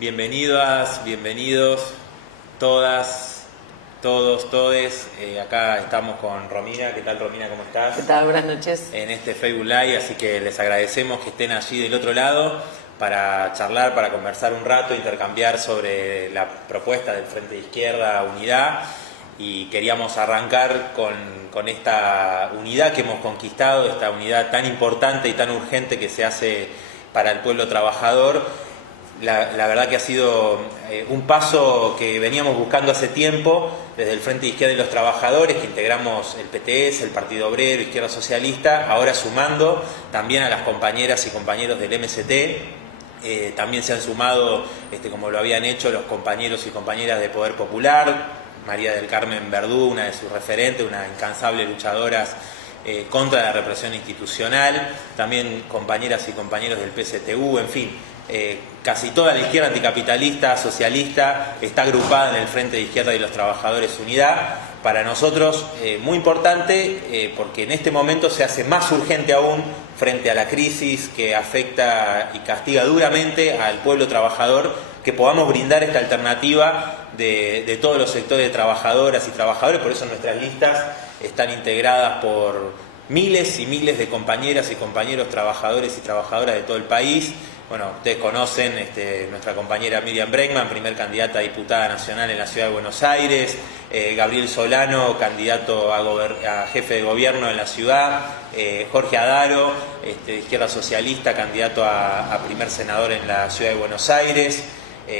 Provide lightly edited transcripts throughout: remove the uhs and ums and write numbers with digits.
Bienvenidas, bienvenidos, todas, todos, todes. Acá estamos con Romina. ¿Qué tal, Romina? ¿Cómo estás? ¿Qué tal? Buenas noches. En este Facebook Live, así que les agradecemos que estén allí del otro lado para charlar, para conversar un rato, intercambiar sobre la propuesta del Frente de Izquierda Unidad. Y queríamos arrancar con esta unidad que hemos conquistado, esta unidad tan importante y tan urgente que se hace para el pueblo trabajador. La verdad que ha sido un paso que veníamos buscando hace tiempo desde el Frente de Izquierda y los Trabajadores, que integramos el PTS, el Partido Obrero, Izquierda Socialista, ahora sumando también a las compañeras y compañeros del MST. También se han sumado, como lo habían hecho los compañeros y compañeras de Poder Popular, María del Carmen Verdú, una de sus referentes, una incansable luchadora contra la represión institucional, también compañeras y compañeros del PSTU, en fin. Casi toda la izquierda anticapitalista, socialista, está agrupada en el Frente de Izquierda y los Trabajadores Unidad. Para nosotros muy importante porque en este momento se hace más urgente aún frente a la crisis que afecta y castiga duramente al pueblo trabajador, que podamos brindar esta alternativa de todos los sectores de trabajadoras y trabajadores. Por eso nuestras listas están integradas por miles y miles de compañeras y compañeros trabajadores y trabajadoras de todo el país. Bueno, ustedes conocen nuestra compañera Miriam Bregman, primer candidata a diputada nacional en la Ciudad de Buenos Aires, Gabriel Solano, candidato a jefe de gobierno en la ciudad, Jorge Adaro, Izquierda Socialista, candidato a primer senador en la Ciudad de Buenos Aires,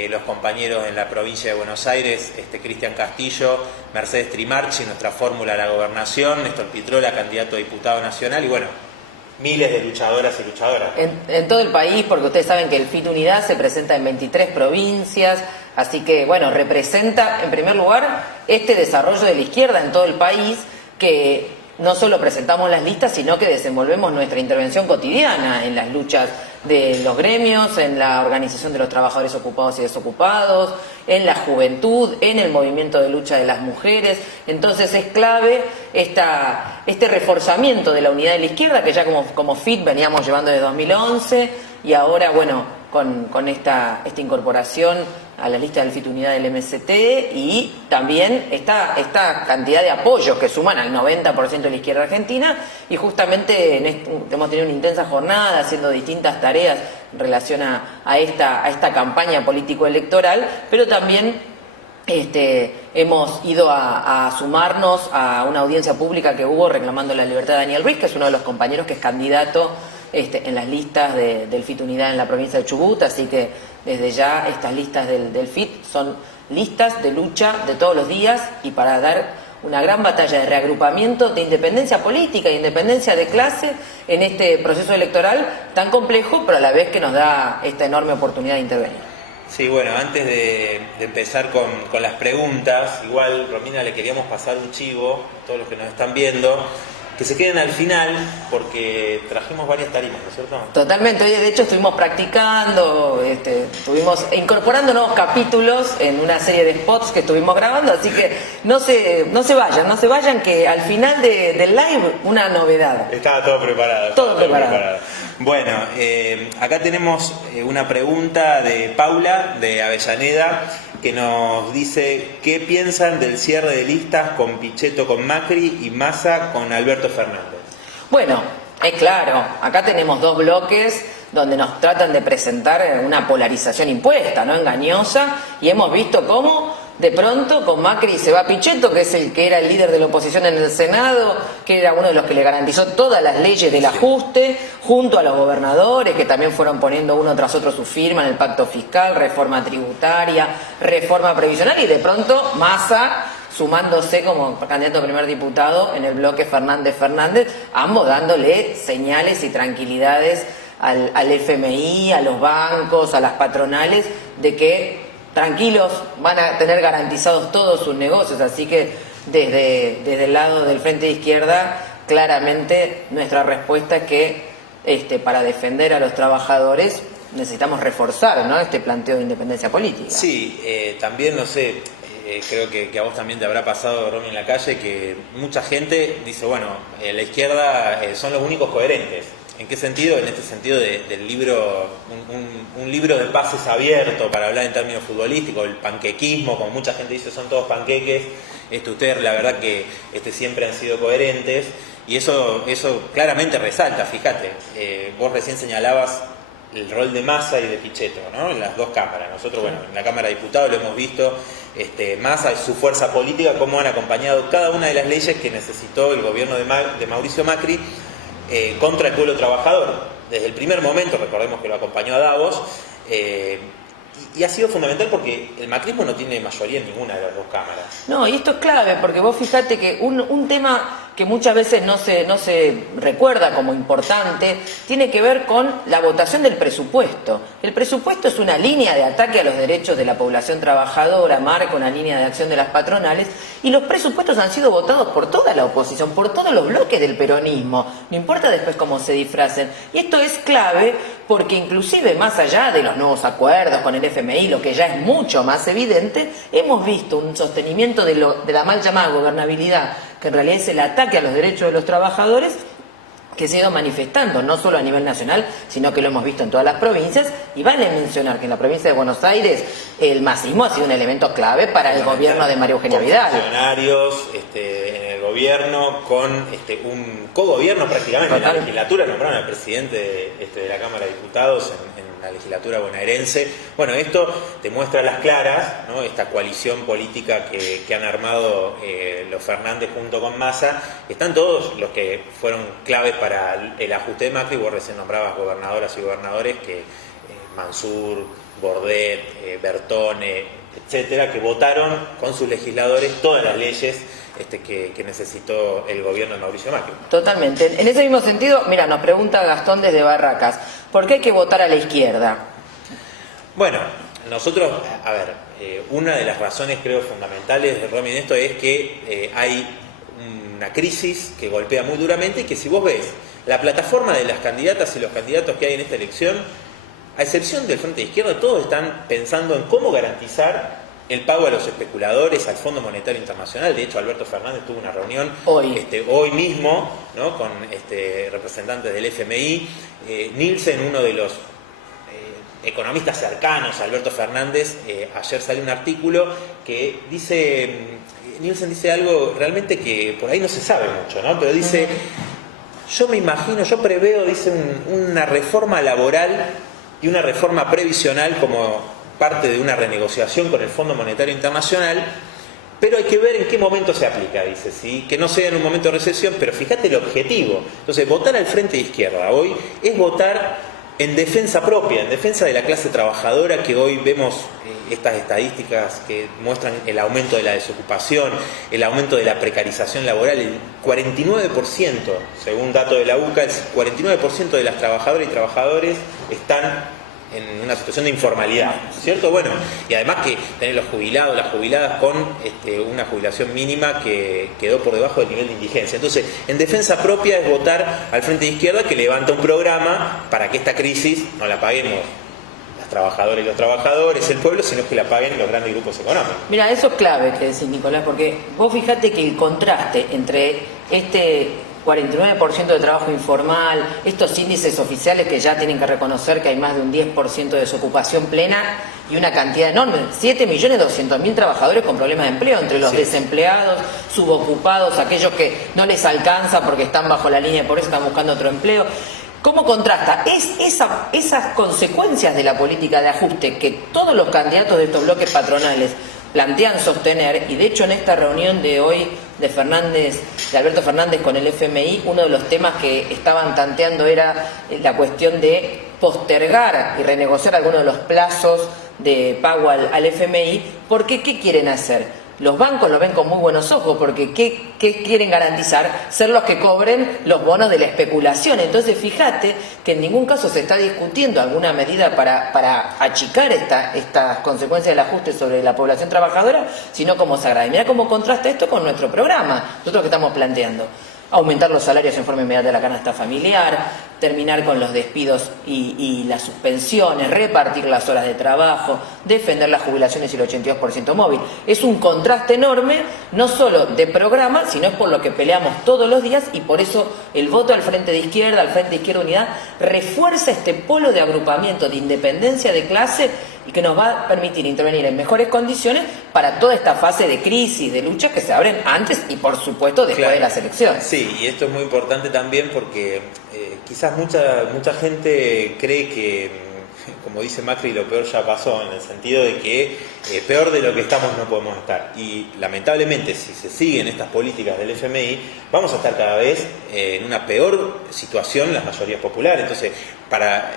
los compañeros en la provincia de Buenos Aires, Cristian Castillo, Mercedes Trimarchi, nuestra fórmula a la gobernación, Néstor Pitrola, candidato a diputado nacional, y bueno, miles de luchadoras y luchadoras. En todo el país, porque ustedes saben que el FIT Unidad se presenta en 23 provincias, así que, bueno, representa, en primer lugar, este desarrollo de la izquierda en todo el país, que no solo presentamos las listas, sino que desenvolvemos nuestra intervención cotidiana en las luchas de los gremios, en la organización de los trabajadores ocupados y desocupados, en la juventud, en el movimiento de lucha de las mujeres. Entonces es clave este reforzamiento de la unidad de la izquierda, que ya como FIT veníamos llevando desde 2011, y ahora, bueno, con esta incorporación a la lista del FIT Unidad del MST, y también esta cantidad de apoyos que suman al 90% de la izquierda argentina, y justamente hemos tenido una intensa jornada haciendo distintas tareas en relación a esta campaña político-electoral, pero también hemos ido a sumarnos a una audiencia pública que hubo reclamando la libertad de Daniel Ruiz, que es uno de los compañeros que es candidato en las listas del FIT Unidad en la provincia de Chubut, así que desde ya estas listas del FIT son listas de lucha de todos los días y para dar una gran batalla de reagrupamiento, de independencia política e independencia de clase en este proceso electoral tan complejo, pero a la vez que nos da esta enorme oportunidad de intervenir. Sí, bueno, antes de empezar con las preguntas, igual, Romina, le queríamos pasar un chivo a todos los que nos están viendo, que se queden al final, porque trajimos varias tarimas, ¿no es cierto? Totalmente. Hoy, de hecho, estuvimos practicando, estuvimos incorporando nuevos capítulos en una serie de spots que estuvimos grabando, así que no se vayan, que al final del live una novedad. Estaba todo preparado. Todo preparado. Bueno, acá tenemos una pregunta de Paula, de Avellaneda, que nos dice: ¿qué piensan del cierre de listas con Pichetto con Macri y Massa con Alberto Fernández? Bueno, es claro, acá tenemos dos bloques donde nos tratan de presentar una polarización impuesta, ¿no? Engañosa, y hemos visto cómo de pronto con Macri se va Pichetto, que es el que era el líder de la oposición en el Senado, que era uno de los que le garantizó todas las leyes del ajuste, junto a los gobernadores, que también fueron poniendo uno tras otro su firma en el pacto fiscal, reforma tributaria, reforma previsional, y de pronto Massa sumándose como candidato a primer diputado en el bloque Fernández, ambos dándole señales y tranquilidades al FMI, a los bancos, a las patronales, de que tranquilos, van a tener garantizados todos sus negocios. Así que desde el lado del Frente de Izquierda, claramente nuestra respuesta es que para defender a los trabajadores necesitamos reforzar, ¿no?, este planteo de independencia política. Sí, también, no sé, creo que a vos también te habrá pasado, Romy, en la calle, que mucha gente dice, bueno, la izquierda son los únicos coherentes. ¿En qué sentido? En este sentido del libro, un libro de pases abierto, para hablar en términos futbolísticos, el panquequismo, como mucha gente dice, son todos panqueques. Ustedes la verdad que siempre han sido coherentes, y eso claramente resalta. Fíjate, vos recién señalabas el rol de Massa y de Pichetto, ¿no? En las dos cámaras. Nosotros, bueno, en la Cámara de Diputados lo hemos visto, Massa y su fuerza política, cómo han acompañado cada una de las leyes que necesitó el gobierno de Mauricio Macri contra el pueblo trabajador. Desde el primer momento, recordemos que lo acompañó a Davos, y ha sido fundamental porque el macrismo no tiene mayoría en ninguna de las dos cámaras. No, y esto es clave, porque vos fijate que un tema que muchas veces no se recuerda como importante, tiene que ver con la votación del presupuesto. El presupuesto es una línea de ataque a los derechos de la población trabajadora, marca una línea de acción de las patronales, y los presupuestos han sido votados por toda la oposición, por todos los bloques del peronismo, no importa después cómo se disfracen. Y esto es clave porque inclusive más allá de los nuevos acuerdos con el FMI, lo que ya es mucho más evidente, hemos visto un sostenimiento de la mal llamada gobernabilidad, que en realidad es el ataque a los derechos de los trabajadores, que se ha ido manifestando no solo a nivel nacional, sino que lo hemos visto en todas las provincias. Y vale mencionar que en la provincia de Buenos Aires el masismo ha sido un elemento clave para el gobierno de María Eugenia Vidal. Funcionarios en el gobierno, con un cogobierno prácticamente. En la legislatura nombraron al presidente de la Cámara de Diputados en la legislatura bonaerense. Bueno, esto te muestra a las claras, ¿no?, esta coalición política que han armado los Fernández junto con Massa. Están todos los que fueron claves para el ajuste de Macri. Vos recién nombrabas gobernadoras y gobernadores, que Mansur, Bordet, Bertone, etcétera, que votaron con sus legisladores todas las leyes que necesitó el gobierno de Mauricio Macri. Totalmente. En ese mismo sentido, mira, nos pregunta Gastón desde Barracas, ¿por qué hay que votar a la izquierda? Bueno, nosotros, a ver, una de las razones creo fundamentales de Romy en esto es que hay una crisis que golpea muy duramente, y que si vos ves la plataforma de las candidatas y los candidatos que hay en esta elección, a excepción del Frente de Izquierda, todos están pensando en cómo garantizar el pago a los especuladores, al Fondo Monetario Internacional. De hecho, Alberto Fernández tuvo una reunión hoy mismo, ¿no?, con representantes del FMI. Nielsen, uno de los economistas cercanos a Alberto Fernández, ayer salió un artículo que dice, Nielsen dice algo realmente que por ahí no se sabe mucho, ¿no?, pero dice, yo me imagino, yo preveo, dice, una reforma laboral y una reforma previsional como parte de una renegociación con el Fondo Monetario Internacional, pero hay que ver en qué momento se aplica, dice, ¿sí?, que no sea en un momento de recesión. Pero fíjate el objetivo. Entonces, votar al Frente de Izquierda hoy es votar en defensa propia, en defensa de la clase trabajadora, que hoy vemos estas estadísticas que muestran el aumento de la desocupación, el aumento de la precarización laboral. El 49%, según datos de la UCA, el 49% de las trabajadoras y trabajadores están en una situación de informalidad, ¿cierto? Bueno, y además que tener los jubilados, las jubiladas con una jubilación mínima que quedó por debajo del nivel de indigencia. Entonces, en defensa propia es votar al Frente de Izquierda, que levanta un programa para que esta crisis no la paguemos las trabajadoras y los trabajadores, el pueblo, sino que la paguen los grandes grupos económicos. Mira, eso es clave que decís, Nicolás, porque vos fijate que el contraste entre 49% de trabajo informal, estos índices oficiales que ya tienen que reconocer que hay más de un 10% de desocupación plena y una cantidad enorme, 7.200.000 trabajadores con problemas de empleo, entre los desempleados, subocupados, aquellos que no les alcanza porque están bajo la línea de pobreza, están buscando otro empleo. ¿Cómo contrasta? Esas consecuencias de la política de ajuste que todos los candidatos de estos bloques patronales plantean sostener, y de hecho en esta reunión de hoy de Alberto Fernández con el FMI, uno de los temas que estaban tanteando era la cuestión de postergar y renegociar algunos de los plazos de pago al FMI, porque ¿qué quieren hacer? Los bancos lo ven con muy buenos ojos, porque ¿qué quieren garantizar? Ser los que cobren los bonos de la especulación. Entonces, fíjate que en ningún caso se está discutiendo alguna medida para achicar estas consecuencias del ajuste sobre la población trabajadora, sino como se agrava. Mirá cómo contrasta esto con nuestro programa, nosotros que estamos planteando. Aumentar los salarios en forma inmediata de la canasta familiar, terminar con los despidos y las suspensiones, repartir las horas de trabajo, defender las jubilaciones y el 82% móvil. Es un contraste enorme, no solo de programa, sino es por lo que peleamos todos los días, y por eso el voto al Frente de Izquierda, al Frente de Izquierda Unidad, refuerza este polo de agrupamiento, de independencia de clase, y que nos va a permitir intervenir en mejores condiciones para toda esta fase de crisis, de lucha que se abren antes y por supuesto después de las elecciones. Sí, y esto es muy importante también porque quizás mucha gente cree que, como dice Macri, lo peor ya pasó, en el sentido de que peor de lo que estamos no podemos estar. Y lamentablemente, si se siguen estas políticas del FMI, vamos a estar cada vez en una peor situación las mayorías populares. Entonces, para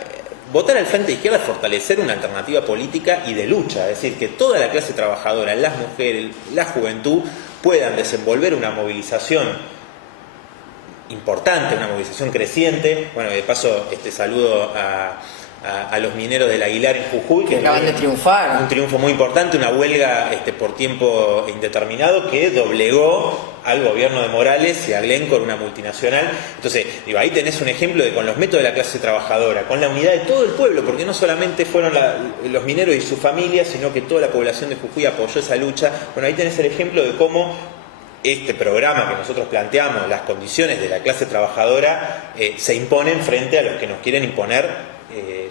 votar al Frente de Izquierda es fortalecer una alternativa política y de lucha, es decir, que toda la clase trabajadora, las mujeres, la juventud, puedan desenvolver una movilización importante, una movilización creciente. Bueno, de paso, saludo a los mineros del Aguilar en Jujuy, que acaban de triunfar. Un triunfo muy importante, una huelga por tiempo indeterminado que doblegó al gobierno de Morales y a Glencore, una multinacional. Entonces, ahí tenés un ejemplo de con los métodos de la clase trabajadora, con la unidad de todo el pueblo, porque no solamente fueron los mineros y sus familias, sino que toda la población de Jujuy apoyó esa lucha. Bueno, ahí tenés el ejemplo de cómo este programa que nosotros planteamos, las condiciones de la clase trabajadora, se imponen frente a los que nos quieren imponer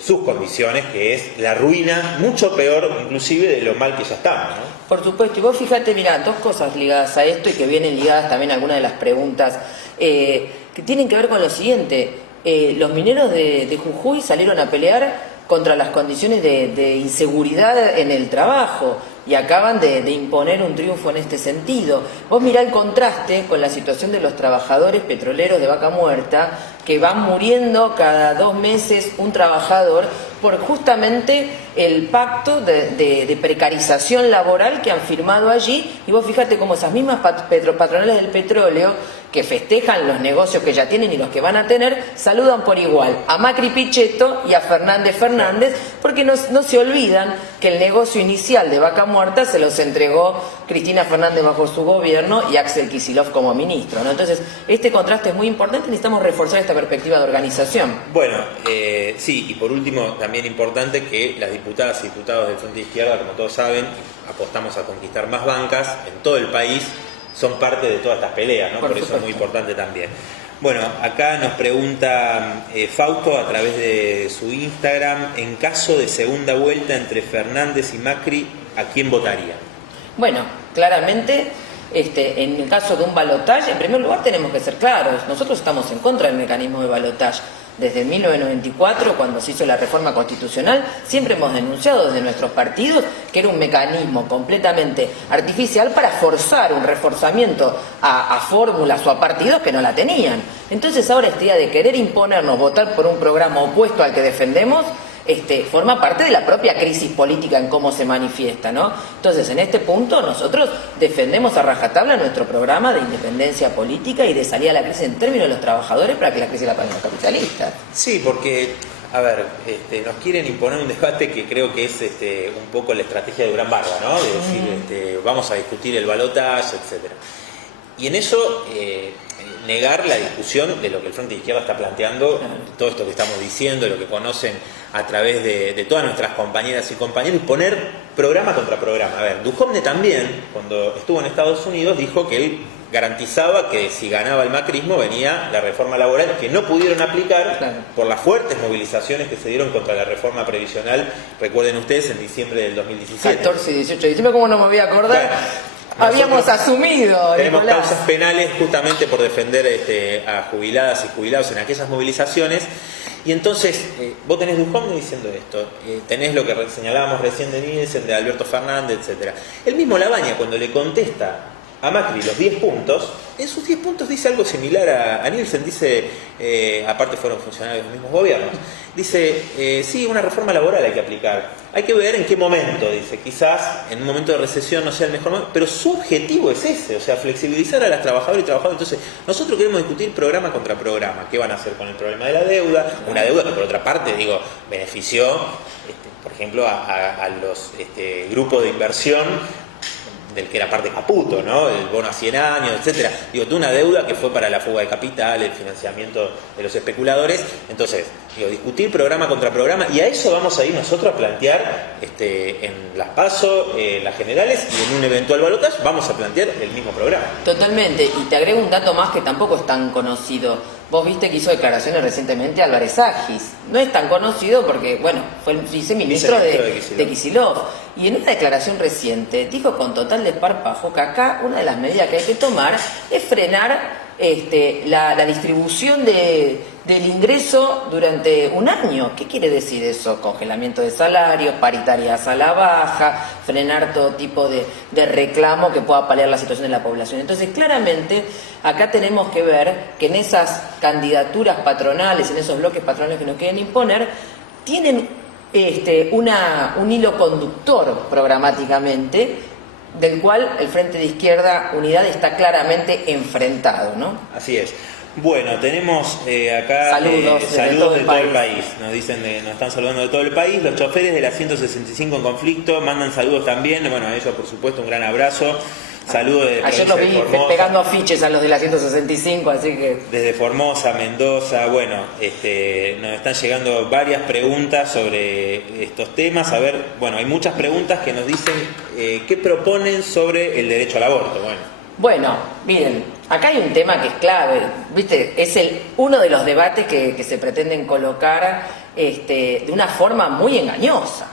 sus condiciones, que es la ruina, mucho peor inclusive de lo mal que ya estamos, ¿no? Por supuesto, y vos fíjate, mirá, dos cosas ligadas a esto y que vienen ligadas también a algunas de las preguntas que tienen que ver con lo siguiente. Los mineros de Jujuy salieron a pelear contra las condiciones de inseguridad en el trabajo y acaban de imponer un triunfo en este sentido. Vos mirá el contraste con la situación de los trabajadores petroleros de Vaca Muerta, que van muriendo cada 2 meses un trabajador por justamente el pacto de precarización laboral que han firmado allí. Y vos fíjate cómo esas mismas patronales del petróleo, que festejan los negocios que ya tienen y los que van a tener, saludan por igual a Macri Pichetto y a Fernández Fernández, porque no se olvidan que el negocio inicial de Vaca Muerta se los entregó Cristina Fernández bajo su gobierno y Axel Kicillof como ministro, ¿no? Entonces, este contraste es muy importante, necesitamos reforzar esta perspectiva de organización. Bueno, sí, y por último, también importante que las diputadas y diputados del Frente de Izquierda, como todos saben, apostamos a conquistar más bancas en todo el país, son parte de todas estas peleas, ¿no? Por eso es muy importante también. Bueno, acá nos pregunta Fausto a través de su Instagram, en caso de segunda vuelta entre Fernández y Macri, ¿a quién votaría? Bueno, claramente, en el caso de un balotaje, en primer lugar tenemos que ser claros, nosotros estamos en contra del mecanismo de balotaje. Desde 1994, cuando se hizo la reforma constitucional, siempre hemos denunciado desde nuestros partidos que era un mecanismo completamente artificial para forzar un reforzamiento a fórmulas o a partidos que no la tenían. Entonces ahora esta idea de querer imponernos votar por un programa opuesto al que defendemos, forma parte de la propia crisis política en cómo se manifiesta, ¿no? Entonces, en este punto, nosotros defendemos a rajatabla nuestro programa de independencia política y de salida a la crisis en términos de los trabajadores para que la crisis la paguen los capitalistas. Sí, porque, a ver, nos quieren imponer un debate que creo que es un poco la estrategia de Durán Barba, ¿no? De decir, vamos a discutir el balotaje, etcétera. Y en eso negar la discusión de lo que el Frente de Izquierda está planteando, todo esto que estamos diciendo, lo que conocen a través de todas nuestras compañeras y compañeros, y poner programa contra programa. A ver, Duhovne también, cuando estuvo en Estados Unidos, dijo que él garantizaba que si ganaba el macrismo venía la reforma laboral, que no pudieron aplicar por las fuertes movilizaciones que se dieron contra la reforma previsional, recuerden ustedes, en diciembre del 2017. 14 y 18 de diciembre, ¿cómo no me voy a acordar? Bueno, habíamos asumido, tenemos Nicolás, causas penales justamente por defender a jubiladas y jubilados en aquellas movilizaciones. Y entonces, vos tenés Duhovne diciendo esto, tenés lo que señalábamos recién de Nielsen, de Alberto Fernández, etcétera. El mismo Labaña, cuando le contesta a Macri los 10 puntos, en sus 10 puntos dice algo similar a Nielsen, dice, aparte fueron funcionarios de los mismos gobiernos, dice, sí, una reforma laboral hay que aplicar, hay que ver en qué momento, dice, quizás en un momento de recesión no sea el mejor momento, pero su objetivo es ese, o sea, flexibilizar a las trabajadoras y trabajadores. Entonces, nosotros queremos discutir programa contra programa, qué van a hacer con el problema de la deuda, una deuda que por otra parte, benefició, por ejemplo, a los grupos de inversión del que era parte Caputo, ¿no? El bono a 100 años, etcétera. Digo, de una deuda que fue para la fuga de capital, el financiamiento de los especuladores. Entonces, digo, discutir programa contra programa, y a eso vamos a ir nosotros a plantear en las PASO, las generales, y en un eventual balotaje vamos a plantear el mismo programa. Totalmente, y te agrego un dato más que tampoco es tan conocido. Vos viste que hizo declaraciones recientemente Álvarez Agis. No es tan conocido porque, bueno, fue el viceministro de Kicillof. Y en una declaración reciente dijo con total desparpajo que acá una de las medidas que hay que tomar es frenar la distribución del ingreso durante un año. ¿Qué quiere decir eso? Congelamiento de salarios, paritarias a la baja, frenar todo tipo de reclamo que pueda paliar la situación de la población. Entonces, claramente, acá tenemos que ver que en esas candidaturas patronales, en esos bloques patronales que nos quieren imponer, tienen un hilo conductor programáticamente, del cual el Frente de Izquierda Unidad está claramente enfrentado, ¿no? Así es. Bueno, tenemos acá saludos de todo el país. Nos dicen, nos están saludando de todo el país. Los choferes de la 165 en conflicto mandan saludos también. Bueno, a ellos, por supuesto, un gran abrazo. Saludos desde ayer los vi pegando afiches a los de la 165, así que... Desde Formosa, Mendoza, bueno, nos están llegando varias preguntas sobre estos temas. A ver, bueno, hay muchas preguntas que nos dicen qué proponen sobre el derecho al aborto. Bueno, miren, acá hay un tema que es clave, ¿viste? Es uno de los debates que se pretenden colocar de una forma muy engañosa.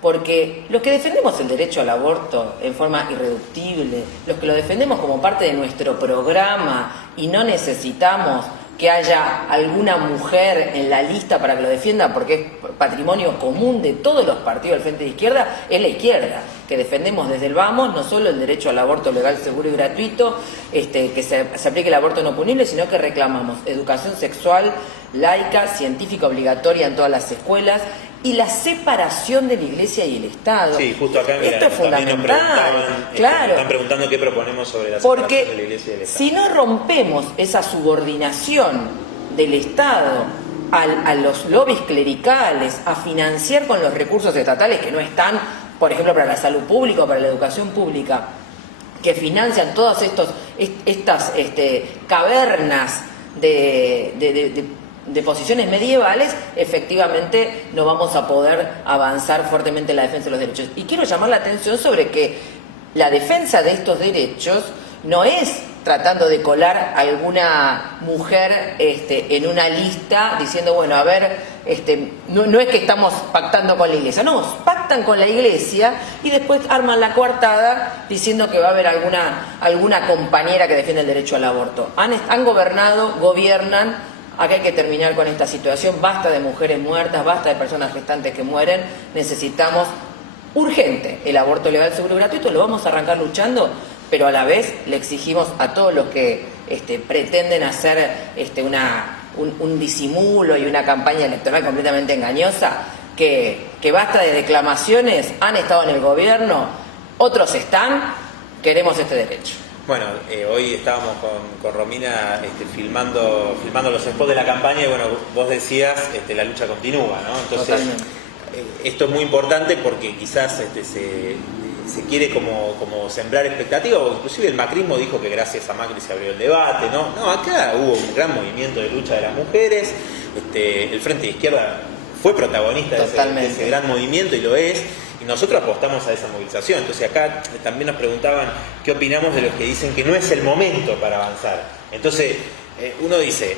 Porque los que defendemos el derecho al aborto en forma irreductible, los que lo defendemos como parte de nuestro programa y no necesitamos que haya alguna mujer en la lista para que lo defienda, porque es patrimonio común de todos los partidos del Frente de Izquierda, es la izquierda, que defendemos desde el vamos no solo el derecho al aborto legal, seguro y gratuito, que se aplique el aborto no punible, sino que reclamamos educación sexual, laica, científica obligatoria en todas las escuelas, y la separación de la Iglesia y el Estado. Sí, justo acá esto es fundamental. Claro. Están preguntando qué proponemos sobre la separación de la Iglesia y el Estado. Si no rompemos esa subordinación del Estado a los lobbies clericales, a financiar con los recursos estatales que no están, por ejemplo, para la salud pública o para la educación pública, que financian todas estas cavernas de posiciones medievales, efectivamente no vamos a poder avanzar fuertemente en la defensa de los derechos. Y quiero llamar la atención sobre que la defensa de estos derechos no es tratando de colar a alguna mujer en una lista diciendo, bueno, a ver, no es que estamos pactando con la Iglesia, no, pactan con la Iglesia y después arman la coartada diciendo que va a haber alguna compañera que defiende el derecho al aborto. Han gobernado, gobiernan. Acá hay que terminar con esta situación, basta de mujeres muertas, basta de personas gestantes que mueren, necesitamos urgente el aborto legal, seguro y gratuito, lo vamos a arrancar luchando, pero a la vez le exigimos a todos los que pretenden hacer un disimulo y una campaña electoral completamente engañosa, que basta de declamaciones, han estado en el gobierno, otros están, queremos este derecho. Bueno, hoy estábamos con Romina filmando los spots de la campaña y bueno, vos decías, la lucha continúa, ¿no? Entonces, esto es muy importante porque quizás se quiere como sembrar expectativas, o inclusive el macrismo dijo que gracias a Macri se abrió el debate, ¿no? No, acá hubo un gran movimiento de lucha de las mujeres, el Frente de Izquierda fue protagonista de ese gran movimiento y lo es. Y nosotros apostamos a esa movilización. Entonces acá también nos preguntaban qué opinamos de los que dicen que no es el momento para avanzar. Entonces uno dice,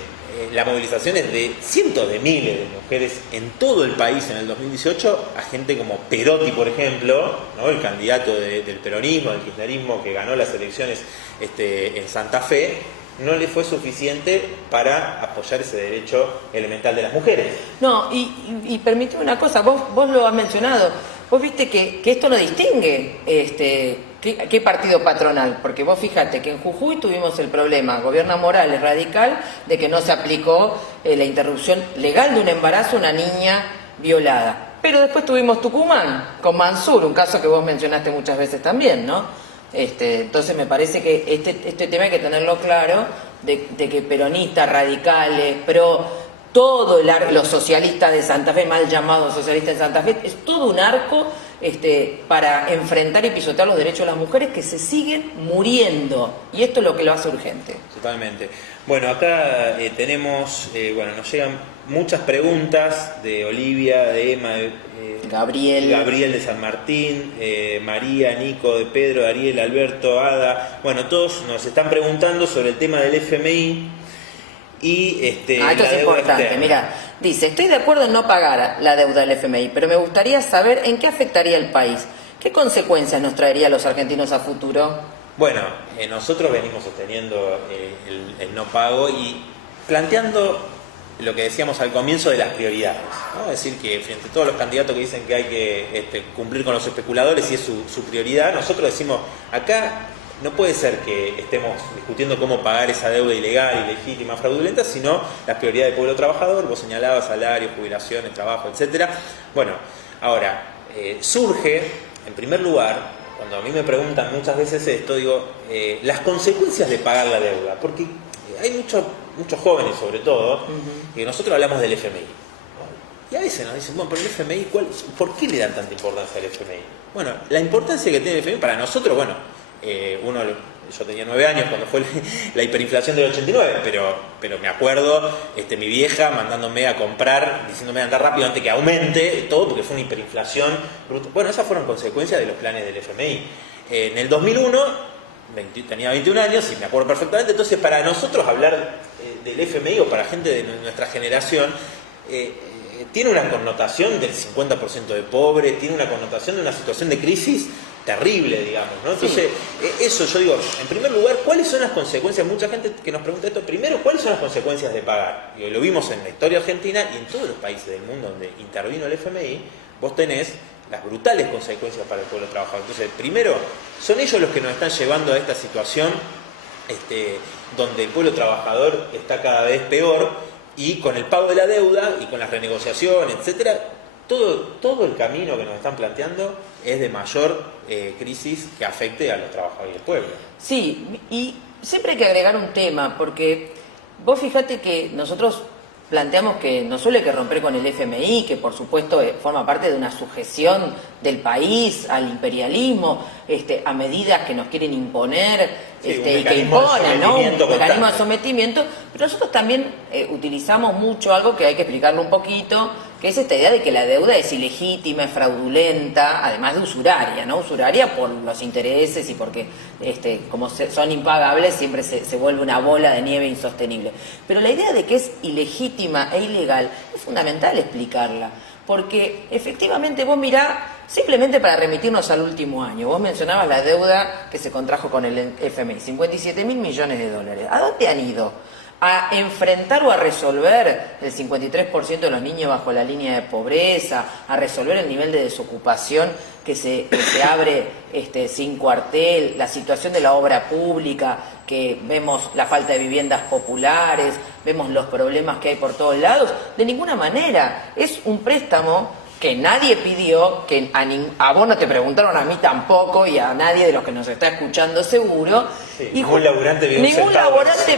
la movilización es de cientos de miles de mujeres en todo el país en el 2018, a gente como Perotti, por ejemplo, ¿no? El candidato del peronismo, del kirchnerismo, que ganó las elecciones en Santa Fe, no le fue suficiente para apoyar ese derecho elemental de las mujeres. No, y permíteme una cosa, vos lo has mencionado. Vos viste que esto no distingue qué partido patronal, porque vos fíjate que en Jujuy tuvimos el problema, gobierna Morales radical, de que no se aplicó la interrupción legal de un embarazo a una niña violada. Pero después tuvimos Tucumán, con Mansur, un caso que vos mencionaste muchas veces también, ¿no? Entonces me parece que este tema hay que tenerlo claro, de que peronistas, radicales, todos los socialistas de Santa Fe, mal llamados socialistas de Santa Fe, es todo un arco para enfrentar y pisotear los derechos de las mujeres que se siguen muriendo. Y esto es lo que lo hace urgente. Totalmente. Bueno, acá tenemos, nos llegan muchas preguntas de Olivia, de Emma, de Gabriel de San Martín, María, Nico, de Pedro, Ariel, Alberto, Ada. Bueno, todos nos están preguntando sobre el tema del FMI y esto es importante. Mira, dice, estoy de acuerdo en no pagar la deuda del FMI, pero me gustaría saber en qué afectaría al país. ¿Qué consecuencias nos traería a los argentinos a futuro? Bueno, nosotros venimos sosteniendo el no pago y planteando lo que decíamos al comienzo de las prioridades, ¿no? Es decir, que frente a todos los candidatos que dicen que hay que cumplir con los especuladores y es su prioridad, nosotros decimos, acá no puede ser que estemos discutiendo cómo pagar esa deuda ilegal, ilegítima, fraudulenta, sino las prioridades del pueblo trabajador, vos señalabas salarios, jubilaciones, trabajo, etcétera. Bueno, ahora, surge, en primer lugar, cuando a mí me preguntan muchas veces esto, digo, las consecuencias de pagar la deuda, porque hay muchos jóvenes sobre todo, que nosotros hablamos del FMI, ¿no? Y a veces nos dicen, bueno, pero el FMI, ¿por qué le dan tanta importancia al FMI? Bueno, la importancia que tiene el FMI para nosotros, bueno, yo tenía 9 años cuando fue la hiperinflación del 89, pero me acuerdo mi vieja mandándome a comprar, diciéndome andar rápido antes que aumente todo, porque fue una hiperinflación brutal. Bueno, esas fueron consecuencias de los planes del FMI. En el 2001 tenía 21 años y me acuerdo perfectamente, entonces para nosotros hablar del FMI o para gente de nuestra generación tiene una connotación del 50% de pobres, tiene una connotación de una situación de crisis terrible, digamos, ¿no? Entonces, eso yo digo, en primer lugar, ¿cuáles son las consecuencias? Mucha gente que nos pregunta esto, primero, ¿cuáles son las consecuencias de pagar? Y lo vimos en la historia argentina y en todos los países del mundo donde intervino el FMI, vos tenés las brutales consecuencias para el pueblo trabajador. Entonces, primero, son ellos los que nos están llevando a esta situación donde el pueblo trabajador está cada vez peor y con el pago de la deuda y con las renegociaciones, etcétera, todo el camino que nos están planteando es de mayor crisis que afecte a los trabajadores y al pueblo. Sí, y siempre hay que agregar un tema, porque vos fíjate que nosotros planteamos que no solo hay que romper con el FMI, que por supuesto forma parte de una sujeción del país al imperialismo, a medidas que nos quieren imponer, y que imponen, ¿no? Un mecanismo de sometimiento, pero nosotros también utilizamos mucho algo que hay que explicarlo un poquito, que es esta idea de que la deuda es ilegítima, es fraudulenta, además de usuraria, ¿no? Usuraria por los intereses y porque como son impagables siempre se vuelve una bola de nieve insostenible. Pero la idea de que es ilegítima e ilegal es fundamental explicarla, porque efectivamente vos mirá, simplemente para remitirnos al último año, vos mencionabas la deuda que se contrajo con el FMI, 57.000 millones de dólares. ¿A dónde han ido? A enfrentar o a resolver el 53% de los niños bajo la línea de pobreza, a resolver el nivel de desocupación que se abre sin cuartel, la situación de la obra pública, que vemos la falta de viviendas populares, vemos los problemas que hay por todos lados. De ninguna manera, es un préstamo que nadie pidió, que a vos no te preguntaron, a mí tampoco, y a nadie de los que nos está escuchando seguro. Sí, ningún laburante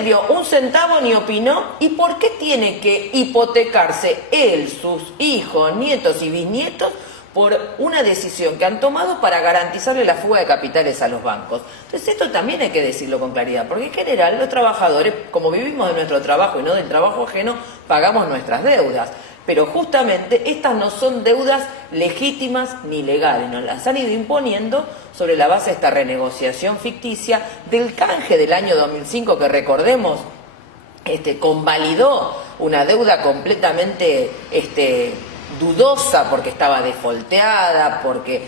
vio un centavo ni opinó. ¿Y por qué tiene que hipotecarse él, sus hijos, nietos y bisnietos por una decisión que han tomado para garantizarle la fuga de capitales a los bancos? Entonces esto también hay que decirlo con claridad, porque en general los trabajadores, como vivimos de nuestro trabajo y no del trabajo ajeno, pagamos nuestras deudas. Pero justamente estas no son deudas legítimas ni legales, nos las han ido imponiendo sobre la base de esta renegociación ficticia del canje del año 2005, que recordemos, convalidó una deuda completamente dudosa porque estaba defolteada, porque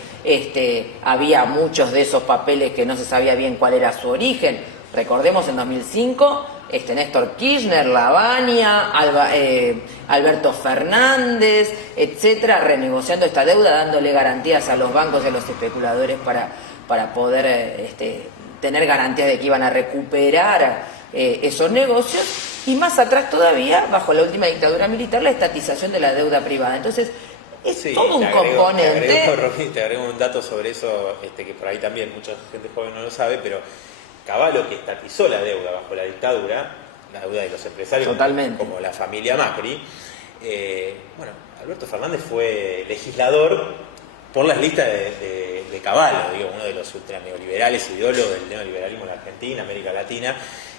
había muchos de esos papeles que no se sabía bien cuál era su origen. Recordemos en 2005... Néstor Kirchner, Lavagna, Alberto Fernández, etcétera, renegociando esta deuda, dándole garantías a los bancos y a los especuladores para poder tener garantías de que iban a recuperar esos negocios, y más atrás todavía, bajo la última dictadura militar, la estatización de la deuda privada. Entonces, es todo un componente. Te agrego un dato sobre eso, que por ahí también mucha gente joven no lo sabe, pero Cavallo, que estatizó la deuda bajo la dictadura, la deuda de los empresarios, totalmente, como la familia Macri. Alberto Fernández fue legislador por las listas de Cavallo, digo, uno de los ultraneoliberales, ideólogos del neoliberalismo en la Argentina, América Latina.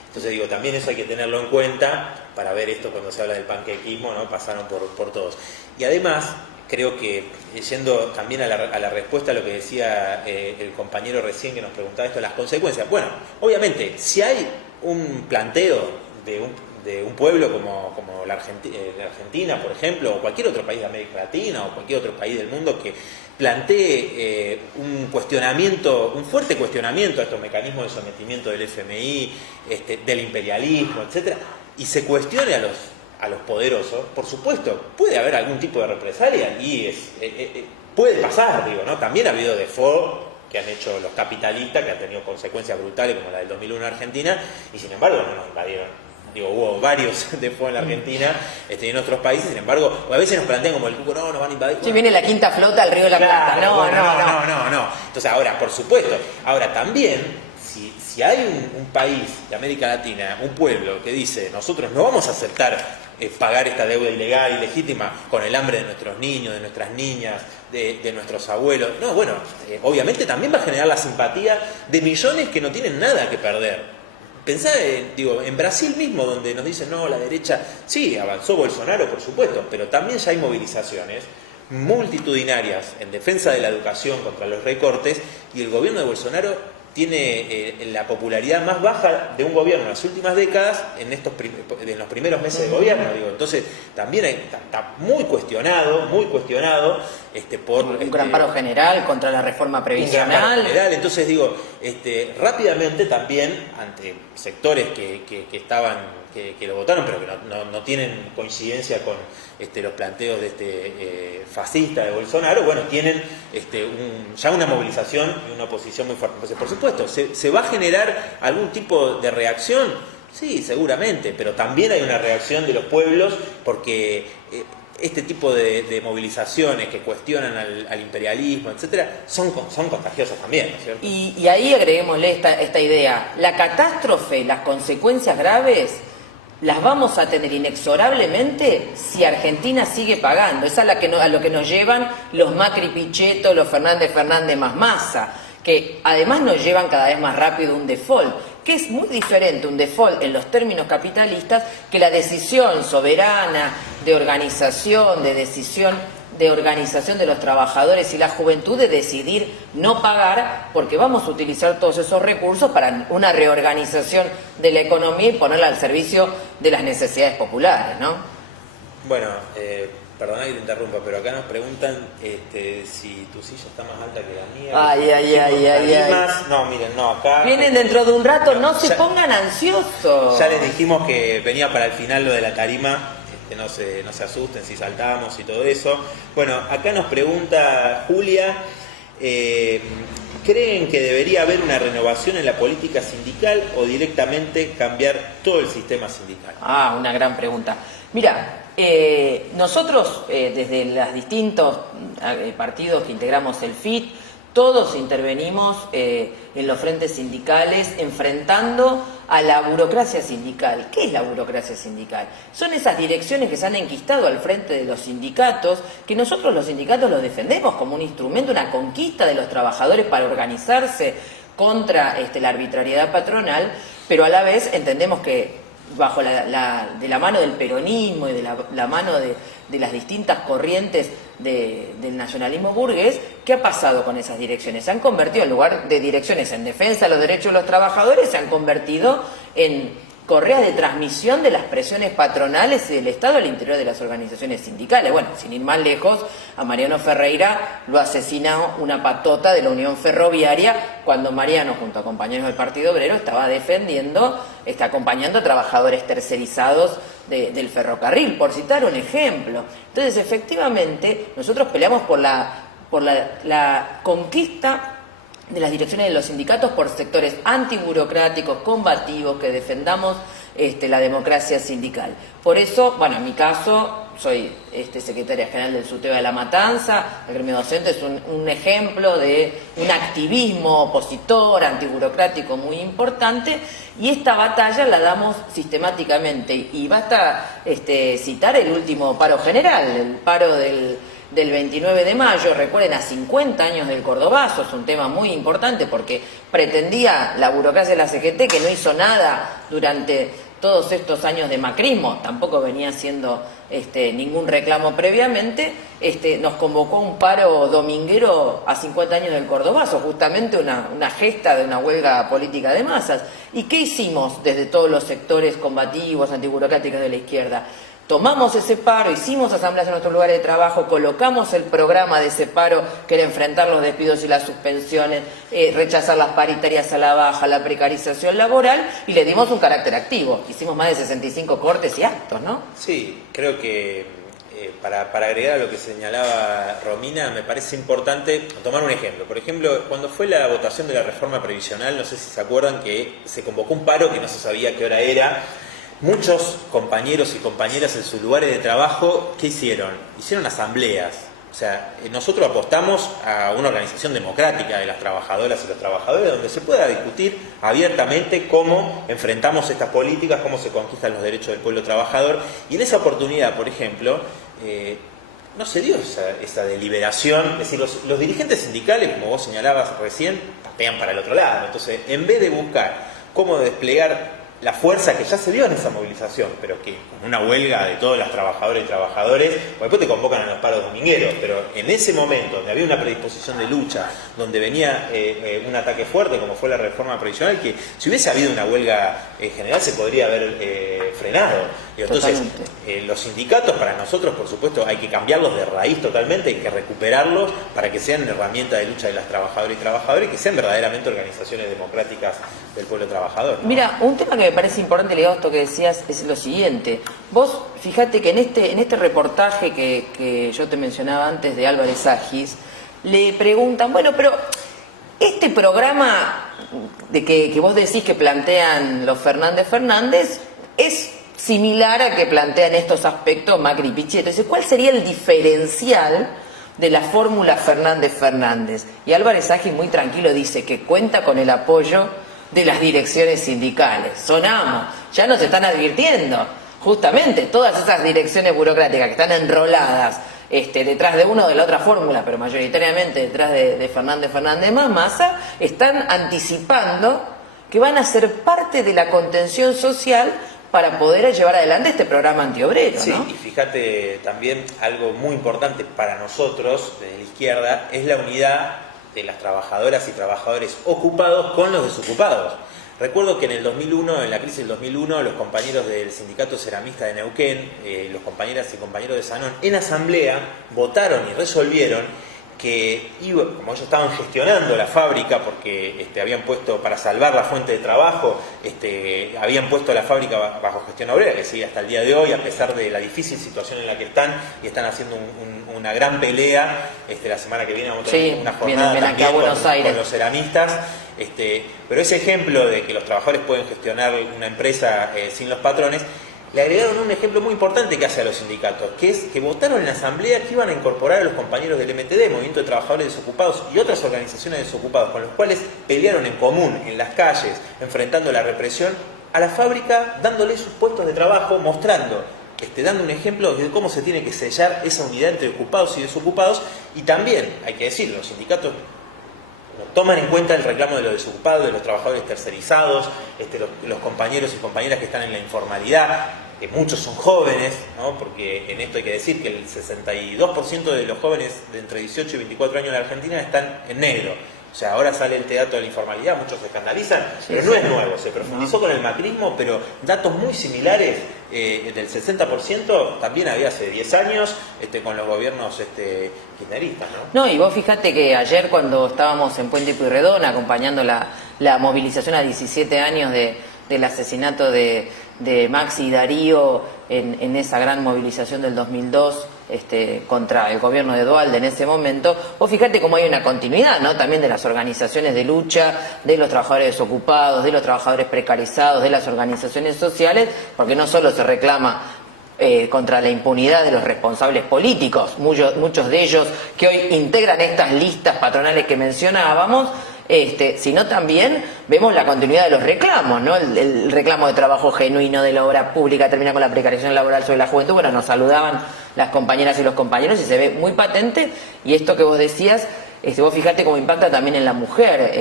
Entonces digo, también eso hay que tenerlo en cuenta para ver esto cuando se habla del panquequismo, ¿no? Pasaron por todos. Y además, creo que, yendo también a la respuesta a lo que decía el compañero recién que nos preguntaba esto, las consecuencias. Bueno, obviamente, si hay un planteo de un pueblo como la Argentina, por ejemplo, o cualquier otro país de América Latina, o cualquier otro país del mundo que plantee un fuerte cuestionamiento a estos mecanismos de sometimiento del FMI, del imperialismo, etcétera, y se cuestione a los poderosos, por supuesto, puede haber algún tipo de represalia y puede pasar, digo, ¿no? También ha habido default que han hecho los capitalistas, que han tenido consecuencias brutales como la del 2001 en Argentina, y sin embargo no nos invadieron. Digo, hubo varios default en la Argentina y en otros países, sin embargo, a veces nos plantean como el cuco, no, nos van a invadir. Sí, viene la quinta flota al Río de la Plata. No. Entonces, ahora, por supuesto, también, si hay un país de América Latina, un pueblo que dice, nosotros no vamos a aceptar pagar esta deuda ilegal, ilegítima, con el hambre de nuestros niños, de nuestras niñas, de nuestros abuelos. No, bueno, obviamente también va a generar la simpatía de millones que no tienen nada que perder. Pensá, en Brasil mismo, donde nos dicen, no, la derecha, sí, avanzó Bolsonaro, por supuesto, pero también ya hay movilizaciones multitudinarias en defensa de la educación contra los recortes, y el gobierno de Bolsonaro tiene la popularidad más baja de un gobierno en las últimas décadas en los primeros meses de gobierno. Entonces también está muy cuestionado por un gran paro general contra la reforma previsional. Entonces rápidamente también ante sectores que lo votaron, pero que no tienen coincidencia con los planteos de fascista de Bolsonaro, bueno, tienen ya una movilización y una oposición muy fuerte. Entonces, por supuesto, ¿se va a generar algún tipo de reacción? Sí, seguramente, pero también hay una reacción de los pueblos porque este tipo de movilizaciones que cuestionan al imperialismo, etcétera, son contagiosas también, ¿no es cierto? Y ahí agreguémosle esta idea. La catástrofe, las consecuencias graves, las vamos a tener inexorablemente si Argentina sigue pagando. Es a lo que nos llevan los Macri Pichetto, los Fernández más Massa, que además nos llevan cada vez más rápido un default, que es muy diferente un default en los términos capitalistas que la decisión soberana de organización de los trabajadores y la juventud de decidir no pagar, porque vamos a utilizar todos esos recursos para una reorganización de la economía y ponerla al servicio de las necesidades populares, ¿no? Bueno, perdona que te interrumpa, pero acá nos preguntan si tu silla está más alta que la mía. Ay. No, miren, no, acá... Vienen dentro de un rato, no se pongan ansiosos. Ya les dijimos que venía para el final lo de la tarima. No se asusten si saltamos y todo eso. Bueno, acá nos pregunta Julia, ¿creen que debería haber una renovación en la política sindical o directamente cambiar todo el sistema sindical? Una gran pregunta. Mira, nosotros desde los distintos partidos que integramos el FIT, todos intervenimos en los frentes sindicales enfrentando a la burocracia sindical. ¿Qué es la burocracia sindical? Son esas direcciones que se han enquistado al frente de los sindicatos, que nosotros los sindicatos los defendemos como un instrumento, una conquista de los trabajadores para organizarse contra la arbitrariedad patronal, pero a la vez entendemos que bajo de la mano del peronismo y de la mano de las distintas corrientes del nacionalismo burgués, ¿qué ha pasado con esas direcciones? Se han convertido, en lugar de direcciones en defensa de los derechos de los trabajadores, se han convertido en correas de transmisión de las presiones patronales y del Estado al interior de las organizaciones sindicales. Bueno, sin ir más lejos, a Mariano Ferreira lo asesinó una patota de la Unión Ferroviaria cuando Mariano, junto a compañeros del Partido Obrero, estaba acompañando a trabajadores tercerizados del ferrocarril, por citar un ejemplo. Entonces, efectivamente, nosotros peleamos por la conquista de las direcciones de los sindicatos por sectores antiburocráticos, combativos, que defendamos la democracia sindical. Por eso, bueno, en mi caso, soy secretaria general del SUTEBA de La Matanza. El gremio docente es un ejemplo de un activismo opositor, antiburocrático muy importante, y esta batalla la damos sistemáticamente. Y basta citar el último paro general, el paro del del 29 de mayo, recuerden, a 50 años del Cordobazo, es un tema muy importante porque pretendía la burocracia de la CGT, que no hizo nada durante todos estos años de macrismo, tampoco venía haciendo ningún reclamo previamente, nos convocó a un paro dominguero a 50 años del Cordobazo, justamente una gesta de una huelga política de masas. ¿Y qué hicimos desde todos los sectores combativos, antiburocráticos de la izquierda? Tomamos ese paro, hicimos asambleas en nuestros lugares de trabajo, colocamos el programa de ese paro, que era enfrentar los despidos y las suspensiones, rechazar las paritarias a la baja, la precarización laboral, y le dimos un carácter activo. Hicimos más de 65 cortes y actos, ¿no? Sí, creo que para agregar a lo que señalaba Romina, me parece importante tomar un ejemplo. Por ejemplo, cuando fue la votación de la reforma previsional, no sé si se acuerdan que se convocó un paro que no se sabía qué hora era. Muchos compañeros y compañeras en sus lugares de trabajo, ¿qué hicieron? Hicieron asambleas. O sea, nosotros apostamos a una organización democrática de las trabajadoras y los trabajadores donde se pueda discutir abiertamente cómo enfrentamos estas políticas, cómo se conquistan los derechos del pueblo trabajador. Y en esa oportunidad, por ejemplo, no se dio esa deliberación. Es decir, los dirigentes sindicales, como vos señalabas recién, tapean para el otro lado. Entonces, en vez de buscar cómo desplegar la fuerza que ya se dio en esa movilización, pero que con una huelga de todas las trabajadoras y trabajadores, después te convocan a los paros domingueros, pero en ese momento donde había una predisposición de lucha, donde venía un ataque fuerte como fue la reforma previsional, que si hubiese habido una huelga general se podría haber frenado. Y entonces los sindicatos para nosotros, por supuesto, hay que cambiarlos de raíz totalmente, hay que recuperarlos para que sean herramienta de lucha de las trabajadoras y trabajadores y que sean verdaderamente organizaciones democráticas del pueblo trabajador, ¿no? Mira, un tema que me parece importante ligado a esto que decías es lo siguiente. Vos fíjate que en este reportaje que yo te mencionaba antes de Álvarez Agis, le preguntan, bueno, pero este programa de que vos decís que plantean los Fernández es similar a que plantean estos aspectos Macri y Pichetto. Entonces, ¿cuál sería el diferencial de la fórmula Fernández? Y Álvarez Agis muy tranquilo dice que cuenta con el apoyo de las direcciones sindicales. Sonamos, ya nos están advirtiendo. Justamente todas esas direcciones burocráticas que están enroladas detrás de uno o de la otra fórmula, pero mayoritariamente detrás de Fernández más Massa, están anticipando que van a ser parte de la contención social para poder llevar adelante este programa antiobrero, ¿no? Sí, y fíjate también algo muy importante para nosotros, desde la izquierda, es la unidad de las trabajadoras y trabajadores ocupados con los desocupados. Recuerdo que en el 2001, en la crisis del 2001, los compañeros del sindicato ceramista de Neuquén, los compañeras y compañeros de Sanón, en asamblea votaron y resolvieron que, como ellos estaban gestionando la fábrica, porque habían puesto, para salvar la fuente de trabajo, habían puesto la fábrica bajo gestión obrera, que sigue hasta el día de hoy, a pesar de la difícil situación en la que están, y están haciendo una gran pelea. La semana que viene vamos a tener una jornada también con los ceramistas. Pero ese ejemplo de que los trabajadores pueden gestionar una empresa sin los patrones, le agregaron un ejemplo muy importante que hace a los sindicatos, que es que votaron en la asamblea que iban a incorporar a los compañeros del MTD, Movimiento de Trabajadores Desocupados, y otras organizaciones de desocupados, con los cuales pelearon en común en las calles, enfrentando la represión, a la fábrica, dándole sus puestos de trabajo, mostrando, dando un ejemplo de cómo se tiene que sellar esa unidad entre ocupados y desocupados. Y también, hay que decirlo, los sindicatos toman en cuenta el reclamo de los desocupados, de los trabajadores tercerizados, los compañeros y compañeras que están en la informalidad, que muchos son jóvenes, ¿no? Porque en esto hay que decir que el 62% de los jóvenes de entre 18 y 24 años en la Argentina están en negro. O sea, ahora sale el teatro de la informalidad, muchos se escandalizan, pero no es nuevo, se profundizó con el macrismo, pero datos muy similares, del 60% también había hace 10 años con los gobiernos kirchneristas, ¿no? No, y vos fíjate que ayer cuando estábamos en Puente Pueyrredón acompañando la movilización a 17 años del asesinato de Maxi y Darío en esa gran movilización del 2002 contra el gobierno de Duhalde en ese momento, vos fíjate cómo hay una continuidad, ¿no? También de las organizaciones de lucha, de los trabajadores desocupados, de los trabajadores precarizados, de las organizaciones sociales, porque no solo se reclama contra la impunidad de los responsables políticos, muchos de ellos que hoy integran estas listas patronales que mencionábamos, sino también vemos la continuidad de los reclamos, ¿no? El reclamo de trabajo genuino de la obra pública termina con la precarización laboral sobre la juventud. Bueno, nos saludaban las compañeras y los compañeros y se ve muy patente. Y esto que vos decías, vos fijate cómo impacta también en la mujer,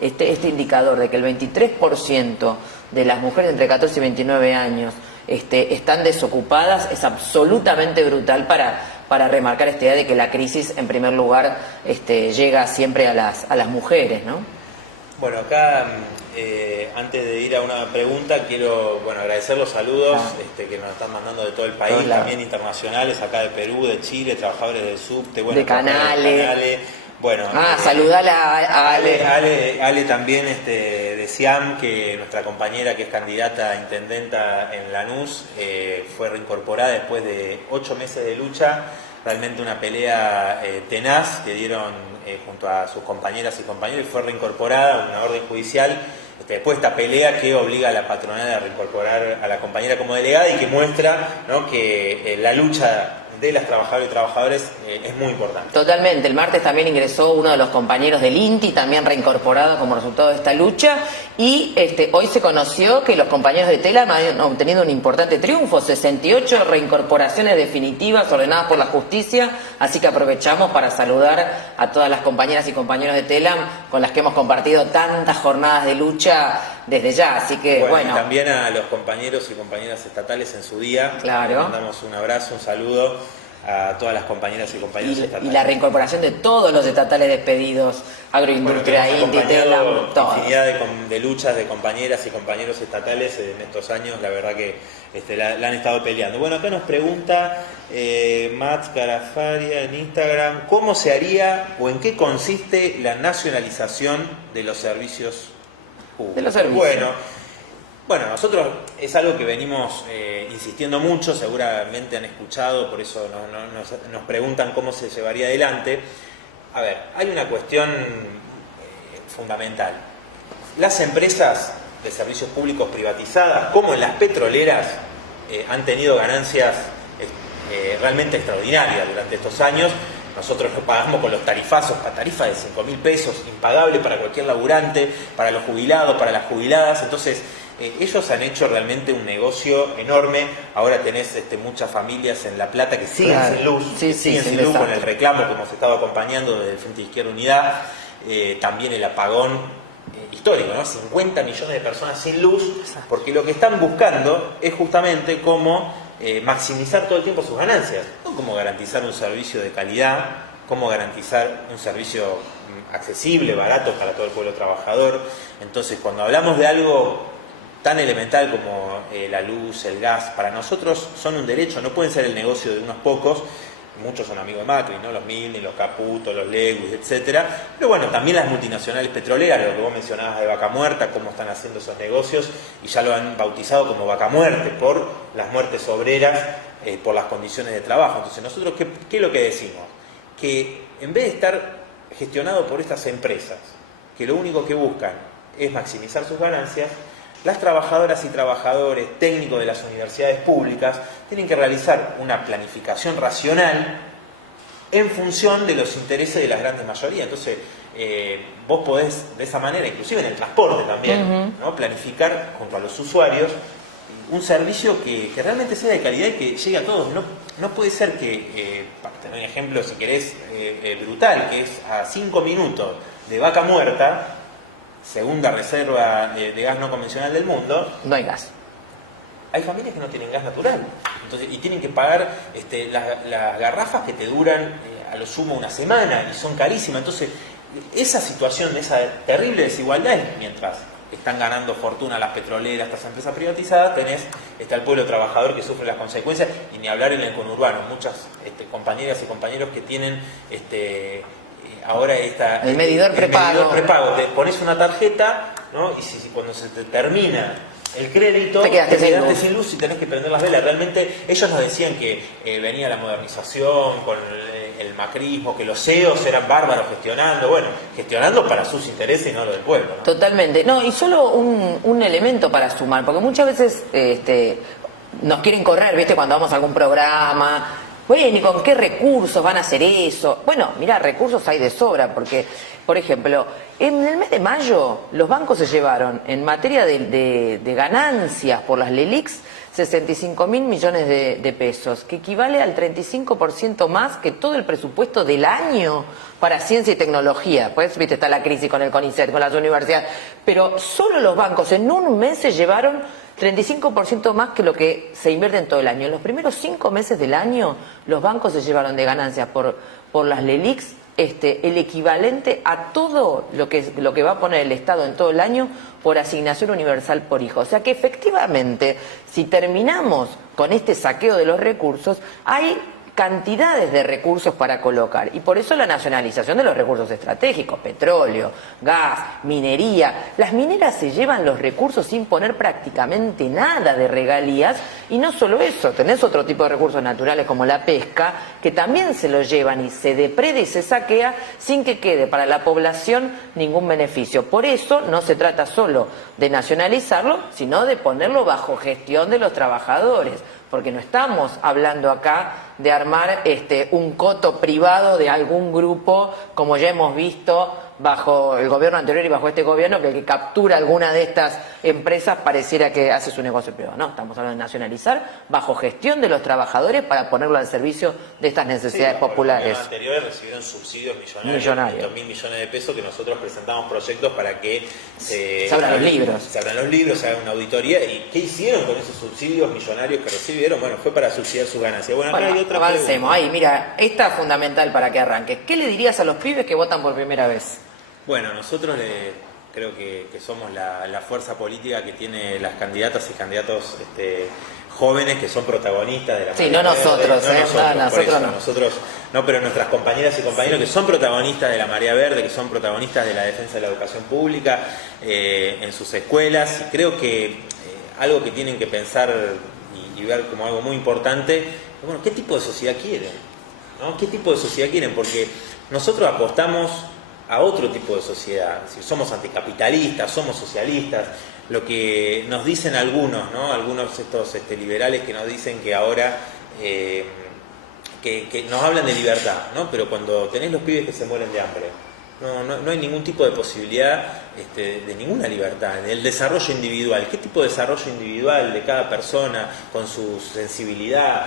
este indicador de que el 23% de las mujeres entre 14 y 29 años están desocupadas, es absolutamente brutal para remarcar esta idea de que la crisis, en primer lugar, llega siempre a las mujeres, ¿no? Bueno, acá, antes de ir a una pregunta, quiero agradecer los saludos que nos están mandando de todo el país, también internacionales, acá de Perú, de Chile, trabajadores del subte, de Canales. Bueno, saludar a Ale. Ale también de SIAM, que nuestra compañera que es candidata a intendenta en Lanús, fue reincorporada después de 8 meses de lucha, realmente una pelea tenaz que dieron junto a sus compañeras y compañeros, y fue reincorporada, una orden judicial, después de esta pelea que obliga a la patronal a reincorporar a la compañera como delegada y que muestra, ¿no?, que la lucha de las trabajadoras y trabajadores es muy importante. Totalmente. El martes también ingresó uno de los compañeros del INTI, también reincorporado como resultado de esta lucha, y hoy se conoció que los compañeros de TELAM han obtenido un importante triunfo, 68 reincorporaciones definitivas ordenadas por la justicia, así que aprovechamos para saludar a todas las compañeras y compañeros de TELAM con las que hemos compartido tantas jornadas de lucha desde ya, así que bueno. Y también a los compañeros y compañeras estatales en su día. Claro. Les mandamos un abrazo, un saludo a todas las compañeras y compañeros estatales. Y la reincorporación de todos los estatales despedidos, Agroindustria, INTI, TELAM, todos. Infinidad de luchas de compañeras y compañeros estatales en estos años, la verdad que la han estado peleando. Bueno, acá nos pregunta Mats Carafaria en Instagram, ¿cómo se haría o en qué consiste la nacionalización de los servicios públicos? De los servicios. Bueno, nosotros es algo que venimos insistiendo mucho, seguramente han escuchado, por eso nos preguntan cómo se llevaría adelante. A ver, hay una cuestión fundamental. Las empresas de servicios públicos privatizadas, como en las petroleras, han tenido ganancias realmente extraordinarias durante estos años. Nosotros lo pagamos con los tarifazos, tarifa de 5.000 pesos, impagable para cualquier laburante, para los jubilados, para las jubiladas. Entonces, ellos han hecho realmente un negocio enorme. Ahora tenés muchas familias en La Plata que siguen sin luz, siguen sin luz con el reclamo que hemos estado acompañando desde el Frente de Izquierda Unidad. También el apagón histórico, ¿no? 50 millones de personas sin luz, porque lo que están buscando es justamente cómo maximizar todo el tiempo sus ganancias, no cómo garantizar un servicio de calidad, cómo garantizar un servicio accesible, barato para todo el pueblo trabajador. Entonces, cuando hablamos de algo tan elemental como la luz, el gas, para nosotros son un derecho, no pueden ser el negocio de unos pocos. Muchos son amigos de Macri, ¿no? Los Milni, los Caputo, los Lewis, etcétera. Pero bueno, también las multinacionales petroleras, lo que vos mencionabas de Vaca Muerta, cómo están haciendo esos negocios, y ya lo han bautizado como Vaca Muerte, por las muertes obreras, por las condiciones de trabajo. Entonces, nosotros, ¿qué es lo que decimos? Que en vez de estar gestionado por estas empresas, que lo único que buscan es maximizar sus ganancias, las trabajadoras y trabajadores técnicos de las universidades públicas tienen que realizar una planificación racional en función de los intereses de las grandes mayorías. Entonces, vos podés de esa manera, inclusive en el transporte también, ¿no?, planificar junto a los usuarios un servicio que realmente sea de calidad y que llegue a todos. No puede ser que, para tener un ejemplo, si querés, brutal, que es a 5 minutos de Vaca Muerta, segunda reserva de gas no convencional del mundo, no hay gas. Hay familias que no tienen gas natural, entonces, y tienen que pagar las garrafas que te duran a lo sumo una semana y son carísimas. Entonces, esa situación, esa terrible desigualdad, mientras están ganando fortuna las petroleras, estas empresas privatizadas, está el pueblo trabajador que sufre las consecuencias, y ni hablar en el conurbano. Muchas compañeras y compañeros que tienen ahora el medidor prepago. Te pones una tarjeta, ¿no? Y si cuando se te termina el crédito, te quedaste sin luz y tenés que prender las velas. Realmente ellos nos decían que venía la modernización con el macrismo, que los CEOs eran bárbaros gestionando para sus intereses y no lo del pueblo, ¿no? Totalmente. No, y solo un elemento para sumar, porque muchas veces nos quieren correr, ¿viste? Cuando vamos a algún programa, Bueno, ¿y con qué recursos van a hacer eso? Bueno, mira, recursos hay de sobra, porque, por ejemplo, en el mes de mayo los bancos se llevaron, en materia de ganancias por las LELIQs, 65.000 millones de pesos, que equivale al 35% más que todo el presupuesto del año para ciencia y tecnología. Pues, viste, está la crisis con el CONICET, con las universidades, pero solo los bancos en un mes se llevaron 35% más que lo que se invierte en todo el año. En los primeros 5 meses del año, los bancos se llevaron de ganancias por las LELIQs el equivalente a todo lo que va a poner el Estado en todo el año por asignación universal por hijo. O sea que efectivamente, si terminamos con este saqueo de los recursos, hay cantidades de recursos para colocar, y por eso la nacionalización de los recursos estratégicos, petróleo, gas, minería. Las mineras se llevan los recursos sin poner prácticamente nada de regalías, y no solo eso, tenés otro tipo de recursos naturales como la pesca, que también se los llevan y se depreda y se saquea sin que quede para la población ningún beneficio. Por eso no se trata solo de nacionalizarlo, sino de ponerlo bajo gestión de los trabajadores, porque no estamos hablando acá de armar un coto privado de algún grupo, como ya hemos visto bajo el gobierno anterior y bajo este gobierno, que el que captura alguna de estas empresas pareciera que hace su negocio privado. No, estamos hablando de nacionalizar bajo gestión de los trabajadores para ponerlo al servicio de estas necesidades populares. Los anteriores recibieron subsidios millonarios, 500.000 millones de pesos, que nosotros presentamos proyectos para que se abran los libros. Se abran los libros, se haga una auditoría. ¿Y qué hicieron con esos subsidios millonarios que recibieron? Bueno, fue para subsidiar sus ganancias. Bueno, acá hay otra avancemos. Pregunta. Ahí, mira, esta es fundamental para que arranques. ¿Qué le dirías a los pibes que votan por primera vez? Bueno, nosotros creo que somos la fuerza política que tiene las candidatas y candidatos jóvenes que son protagonistas de la Sí, no nosotros, nosotros no, pero nuestras compañeras y compañeros que son protagonistas de la Marea Verde, que son protagonistas de la defensa de la educación pública en sus escuelas. Y creo que algo que tienen que pensar y ver como algo muy importante, bueno, ¿qué tipo de sociedad quieren? ¿No? ¿Qué tipo de sociedad quieren? Porque nosotros apostamos a otro tipo de sociedad. Si somos anticapitalistas, somos socialistas. Lo que nos dicen algunos, ¿no? Algunos estos liberales que nos dicen que ahora que nos hablan de libertad, ¿no? Pero cuando tenés los pibes que se mueren de hambre, no hay ningún tipo de posibilidad de ninguna libertad, del desarrollo individual. ¿Qué tipo de desarrollo individual de cada persona, con su sensibilidad,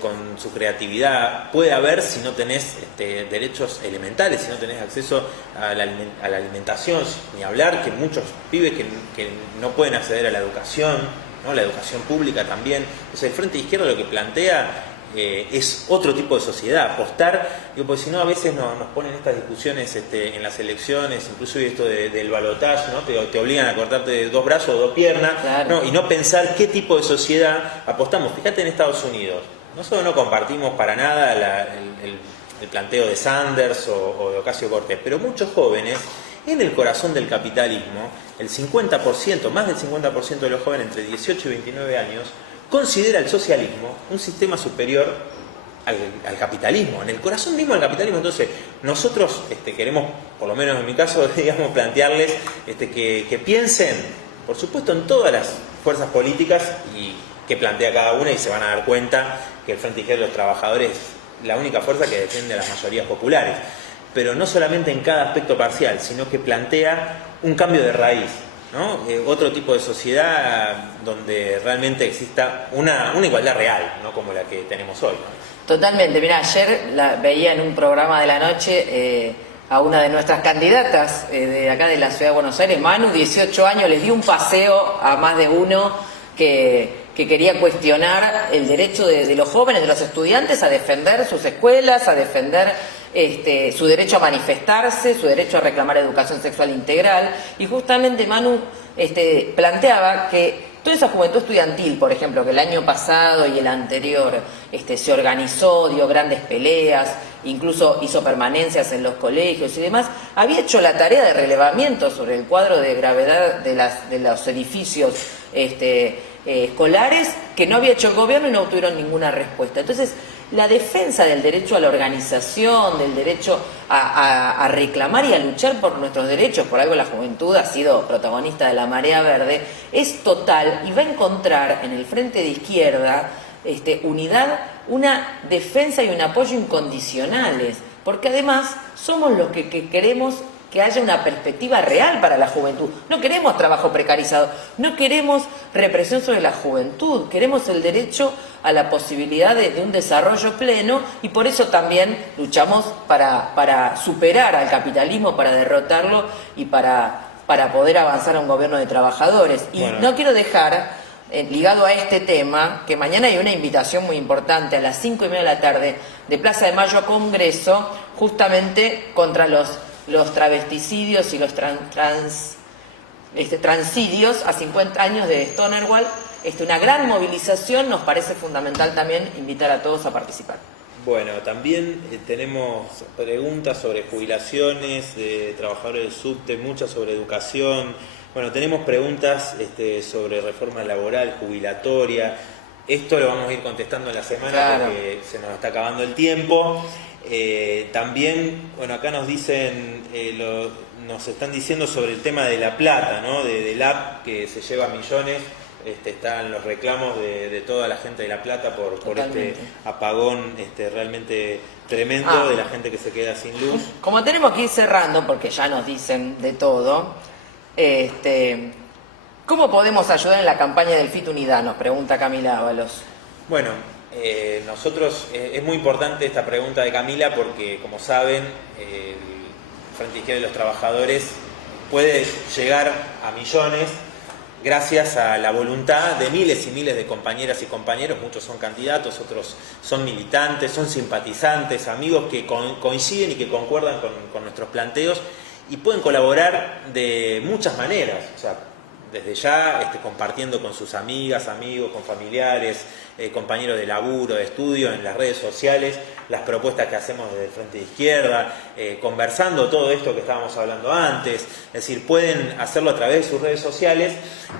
con su creatividad, puede haber si no tenés derechos elementales, si no tenés acceso a la alimentación? Ni hablar que muchos pibes que no pueden acceder a la educación, ¿no? La educación pública también. Entonces el Frente de Izquierda lo que plantea es otro tipo de sociedad, apostar, porque si no a veces nos ponen estas discusiones en las elecciones, incluso esto del balotaje, ¿no? Te obligan a cortarte 2 brazos o 2 piernas, claro. ¿no? Y no pensar qué tipo de sociedad apostamos. Fíjate en Estados Unidos, nosotros no compartimos para nada el planteo de Sanders o de Ocasio-Cortez, pero muchos jóvenes, en el corazón del capitalismo, el 50%, más del 50% de los jóvenes entre 18 y 29 años, considera el socialismo un sistema superior al capitalismo, en el corazón mismo del capitalismo. Entonces, nosotros queremos, por lo menos en mi caso, digamos, plantearles que piensen, por supuesto, en todas las fuerzas políticas y que plantea cada una, y se van a dar cuenta que el Frente Izquierda de los Trabajadores es la única fuerza que defiende a las mayorías populares. Pero no solamente en cada aspecto parcial, sino que plantea un cambio de raíz, ¿no? Otro tipo de sociedad donde realmente exista una igualdad real, no como la que tenemos hoy, ¿no? Totalmente. Mira, ayer veía en un programa de la noche a una de nuestras candidatas de acá de la Ciudad de Buenos Aires, Manu, 18 años, les dio un paseo a más de uno que quería cuestionar el derecho de los jóvenes, de los estudiantes, a defender sus escuelas, a defender su derecho a manifestarse, su derecho a reclamar educación sexual integral. Y justamente Manu planteaba que toda esa juventud estudiantil, por ejemplo, que el año pasado y el anterior se organizó, dio grandes peleas, incluso hizo permanencias en los colegios y demás, había hecho la tarea de relevamiento sobre el cuadro de gravedad de los edificios escolares, que no había hecho el gobierno, y no obtuvieron ninguna respuesta. Entonces, la defensa del derecho a la organización, del derecho a reclamar y a luchar por nuestros derechos, por algo la juventud ha sido protagonista de la Marea Verde, es total, y va a encontrar en el Frente de Izquierda unidad, una defensa y un apoyo incondicionales, porque además somos los que queremos que haya una perspectiva real para la juventud. No queremos trabajo precarizado, no queremos represión sobre la juventud, queremos el derecho a la posibilidad de un desarrollo pleno, y por eso también luchamos para superar al capitalismo, para derrotarlo y para poder avanzar a un gobierno de trabajadores. Y no quiero dejar, ligado a este tema, que mañana hay una invitación muy importante a las 5:30 de la tarde de Plaza de Mayo a Congreso, justamente contra los travesticidios y los transidios a 50 años de Stonewall. Una gran movilización, nos parece fundamental también invitar a todos a participar. Bueno, también tenemos preguntas sobre jubilaciones de trabajadores del subte, muchas sobre educación. Bueno, tenemos preguntas sobre reforma laboral, jubilatoria. Esto lo vamos a ir contestando en la semana, porque se nos está acabando el tiempo. También, bueno, acá nos dicen, nos están diciendo sobre el tema de La Plata, ¿no? Del app que se lleva millones. Están los reclamos de toda la gente de La Plata por este apagón realmente tremendo de la gente que se queda sin luz. Como tenemos que ir cerrando, porque ya nos dicen de todo, ¿cómo podemos ayudar en la campaña del FIT Unidad? Nos pregunta Camila Ábalos. Bueno, nosotros, es muy importante esta pregunta de Camila porque, como saben, el Frente Izquierda de los Trabajadores puede llegar a millones gracias a la voluntad de miles y miles de compañeras y compañeros. Muchos son candidatos, otros son militantes, son simpatizantes, amigos que coinciden y que concuerdan con nuestros planteos y pueden colaborar de muchas maneras. O sea, desde ya compartiendo con sus amigas, amigos, con familiares, compañeros de laburo, de estudio, en las redes sociales, las propuestas que hacemos desde el Frente de Izquierda, conversando todo esto que estábamos hablando antes. Es decir, pueden hacerlo a través de sus redes sociales,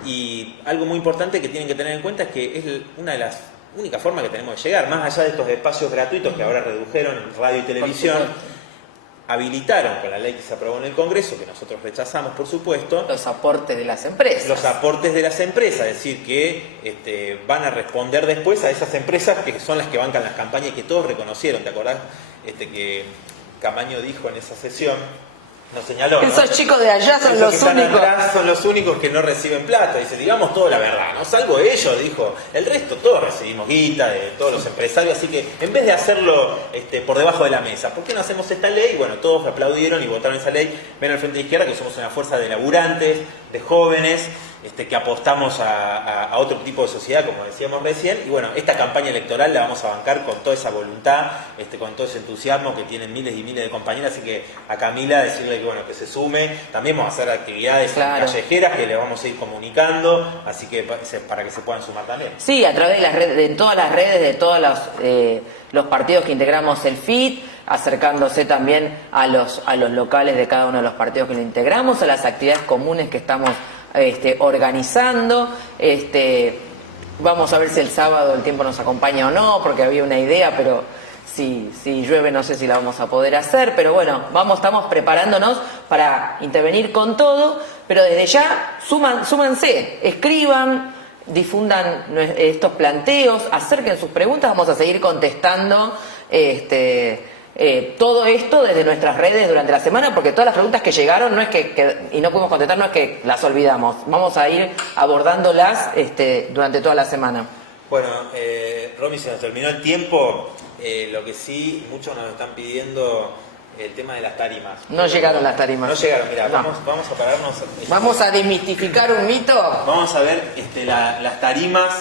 y algo muy importante que tienen que tener en cuenta es que es una de las únicas formas que tenemos de llegar, más allá de estos espacios gratuitos que ahora redujeron en radio y televisión. Habilitaron con la ley que se aprobó en el Congreso, que nosotros rechazamos, por supuesto, los aportes de las empresas. Los aportes de las empresas, es decir, que van a responder después a esas empresas que son las que bancan las campañas y que todos reconocieron. ¿Te acordás que Camaño dijo en esa sesión? Nos señaló, ¿no? Esos chicos de allá son los únicos. Son los únicos que no reciben plata. Dice, digamos toda la verdad, ¿no? Salvo ellos, dijo. El resto, todos recibimos guita de todos los empresarios. Así que en vez de hacerlo por debajo de la mesa, ¿por qué no hacemos esta ley? Bueno, todos aplaudieron y votaron esa ley. Ven al Frente de Izquierda que somos una fuerza de laburantes, de jóvenes, que apostamos a otro tipo de sociedad, como decíamos recién. Y bueno, esta campaña electoral la vamos a bancar con toda esa voluntad, con todo ese entusiasmo que tienen miles y miles de compañeras. Así que a Camila decirle que se sume. También vamos a hacer actividades callejeras que le vamos a ir comunicando, así que para que se puedan sumar también. Sí, a través de las redes, de todas las redes, de todos los partidos que integramos el FIT, acercándose también a los locales de cada uno de los partidos que lo integramos, a las actividades comunes que estamos organizando. Vamos a ver si el sábado el tiempo nos acompaña o no, porque había una idea, pero si llueve no sé si la vamos a poder hacer. Pero bueno, estamos preparándonos para intervenir con todo, pero desde ya súmanse, escriban, difundan estos planteos, acerquen sus preguntas, vamos a seguir contestando todo esto desde nuestras redes durante la semana, porque todas las preguntas que llegaron no es y no pudimos contestar, no es que las olvidamos, vamos a ir abordándolas durante toda la semana. Bueno, Romy, se nos terminó el tiempo. Lo que sí, muchos nos están pidiendo el tema de las tarimas. No llegaron las tarimas. No llegaron, mira, no. Vamos a pararnos. Vamos a desmistificar un mito. Vamos a ver las tarimas.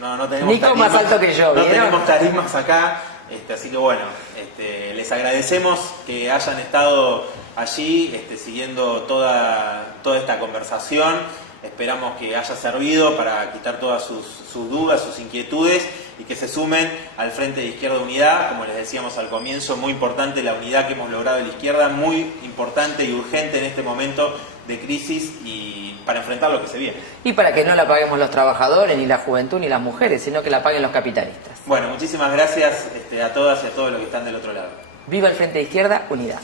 No tenemos Nico tarimas, más alto que yo, no tenemos tarimas acá. Así que bueno, les agradecemos que hayan estado allí siguiendo toda esta conversación. Esperamos que haya servido para quitar todas sus dudas, sus inquietudes, y que se sumen al Frente de Izquierda Unidad. Como les decíamos al comienzo, muy importante la unidad que hemos logrado en la izquierda, muy importante y urgente en este momento de crisis y para enfrentar lo que se viene. Y para que no la paguemos los trabajadores, ni la juventud, ni las mujeres, sino que la paguen los capitalistas. Bueno, muchísimas gracias a todas y a todos los que están del otro lado. Viva el Frente de Izquierda Unidad.